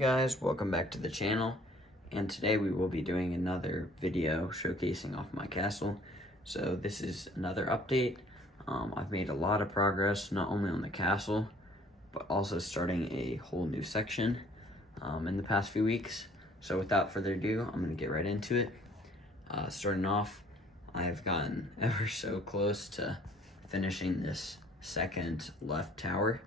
guys, welcome back to the channel, and today we will be doing another video showcasing off my castle. So this is another update. I've made a lot of progress, not only on the castle, but also starting a whole new section in the past few weeks. So without further ado, I'm going to get right into it. Starting off, I've gotten ever so close to finishing this second left tower.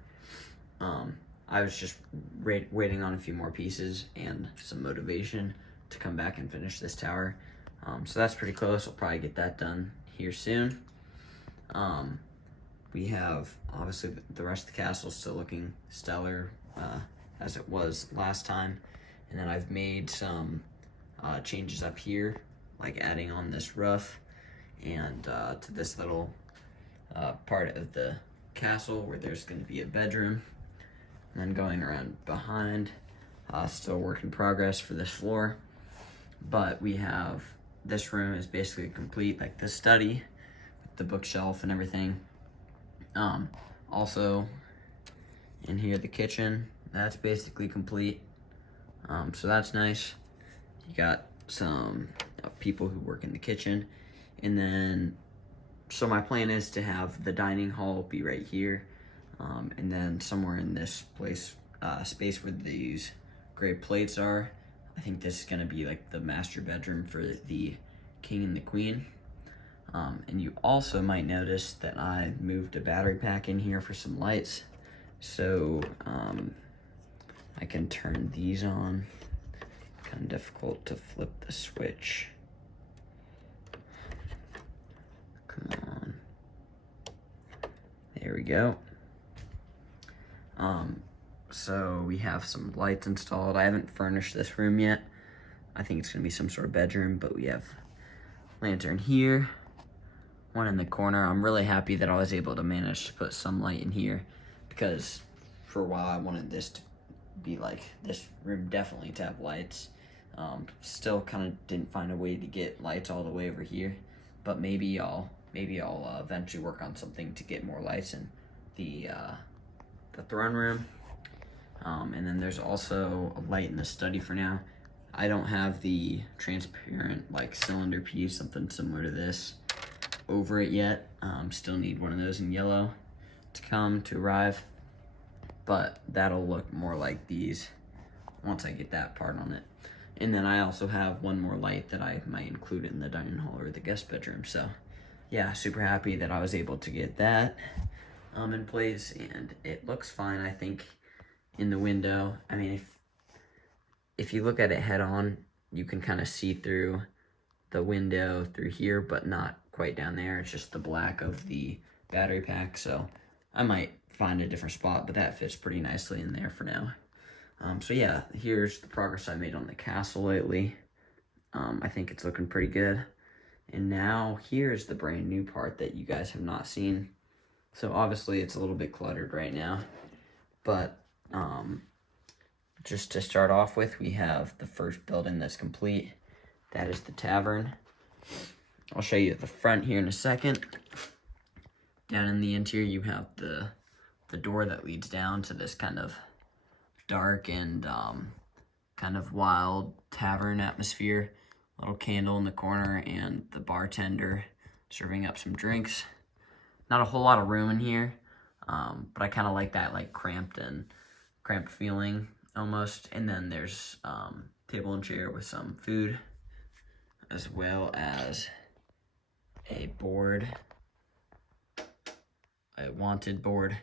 I was just waiting on a few more pieces and some motivation to come back and finish this tower. So that's pretty close. I'll probably get that done here soon. We have, obviously, the rest of the castle still looking stellar as it was last time. And then I've made some changes up here, like adding on this roof and to this little part of the castle where there's going to be a bedroom. And then going around behind, still work in progress for this floor. But we have, this room is basically complete, like the study, with the bookshelf and everything. Also, in here, the kitchen, that's basically complete. So that's nice. You got some people who work in the kitchen. And then, so my plan is to have the dining hall be right here. And then somewhere in this place, space where these gray plates are, I think this is gonna be like the master bedroom for the king and the queen. And you also might notice that I moved a battery pack in here for some lights. So I can turn these on. Kind of difficult to flip the switch. Come on. There we go. So we have some lights installed. I haven't furnished this room yet. I think it's gonna be some sort of bedroom, but we have lantern here, one in the corner. I'm really happy that I was able to manage to put some light in here, because for a while I wanted this to be like, this room definitely to have lights. Still kind of didn't find a way to get lights all the way over here, but maybe I'll eventually work on something to get more lights in the throne room. And then there's also a light in the study for now. I don't have the transparent like cylinder piece, something similar to this, over it yet. Still need one of those in yellow to arrive, but that'll look more like these once I get that part on it. And then I also have one more light that I might include in the dining hall or the guest bedroom. So yeah, super happy that I was able to get that in place, and it looks fine, I think, in the window. I mean, if you look at it head on, you can kind of see through the window through here, but not quite down there. It's just the black of the battery pack, so I might find a different spot, but that fits pretty nicely in there for now. So yeah, here's the progress I made on the castle lately. I think it's looking pretty good. And now here's the brand new part that you guys have not seen. So obviously it's a little bit cluttered right now, but just to start off with, we have the first building that's complete. That is the tavern. I'll show you the front here in a second. Down in the interior, you have the door that leads down to this kind of dark and kind of wild tavern atmosphere. Little candle in the corner and the bartender serving up some drinks. Not a whole lot of room in here, but I kind of like that like cramped feeling almost. And then there's table and chair with some food, as well as a board, a wanted board.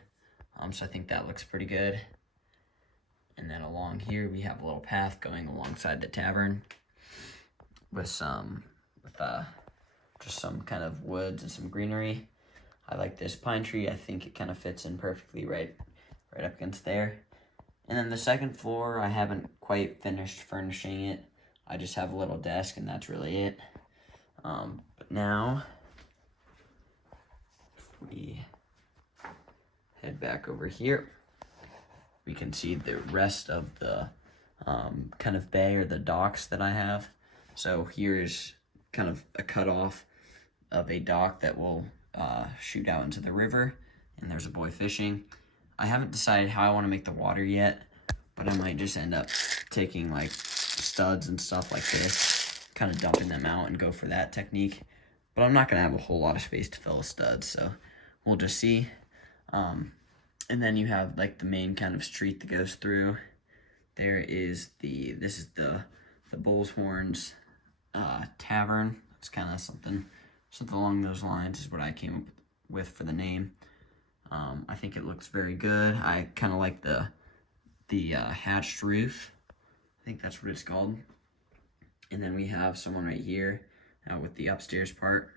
So I think that looks pretty good. And then along here we have a little path going alongside the tavern with just some kind of woods and some greenery. I like this pine tree. I think it kind of fits in perfectly right up against there. And then the second floor, I haven't quite finished furnishing it. I just have a little desk, and that's really it. But now, if we head back over here, we can see the rest of the kind of bay or the docks that I have. So here's kind of a cutoff of a dock that will shoot out into the river, and there's a boy fishing. I haven't decided how I want to make the water yet, but I might just end up taking like studs and stuff like this, kind of dumping them out and go for that technique. But I'm not going to have a whole lot of space to fill with studs, so we'll just see. And then you have like the main kind of street that goes through. This is the Bull's Horns Tavern. It's kind of something along those lines is what I came up with for the name. I think it looks very good. I kind of like the hatched roof. I think that's what it's called. And then we have someone right here with the upstairs part.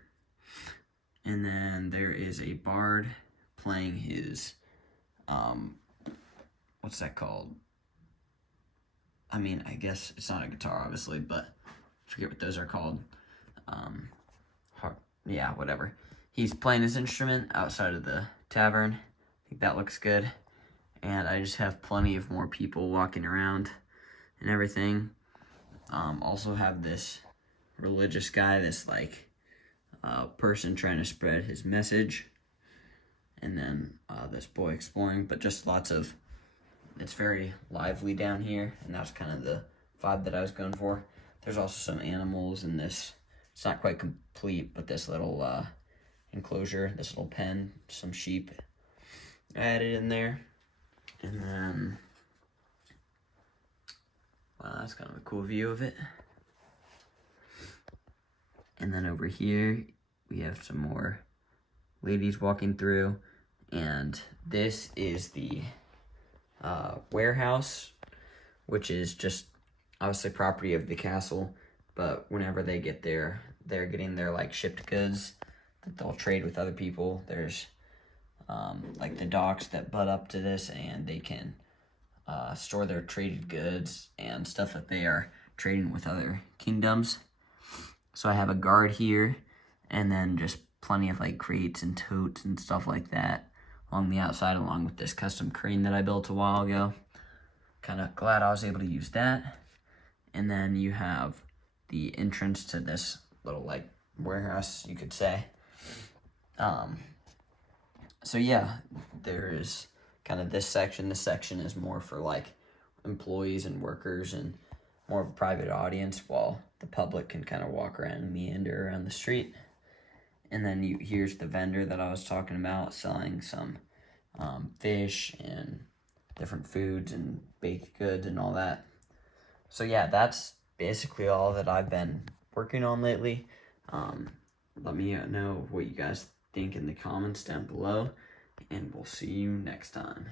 And then there is a bard playing his, what's that called? I mean, I guess it's not a guitar, obviously, but I forget what those are called. Yeah, whatever. He's playing his instrument outside of the tavern. I think that looks good. And I just have plenty of more people walking around and everything. Also have this religious guy, this like person trying to spread his message. And then this boy exploring, but just it's very lively down here. And that's kind of the vibe that I was going for. There's also some animals in this. It's not quite complete, but this little enclosure, this little pen, some sheep added in there. And then, wow, that's kind of a cool view of it. And then over here, we have some more ladies walking through. And this is the warehouse, which is just obviously property of the castle. But whenever they get there, they're getting their like shipped goods that they'll trade with other people. There's like the docks that butt up to this, and they can store their traded goods and stuff that they are trading with other kingdoms. So I have a guard here, and then just plenty of like crates and totes and stuff like that along the outside, along with this custom crane that I built a while ago. Kind of glad I was able to use that. And then you have the entrance to this little like warehouse, you could say. So yeah, there is kind of this section. This section is more for like employees and workers and more of a private audience, while the public can kind of walk around and meander around the street. And then here's the vendor that I was talking about, selling some fish and different foods and baked goods and all that. So yeah, that's basically all that I've been working on lately. Let me know what you guys think in the comments down below, and we'll see you next time.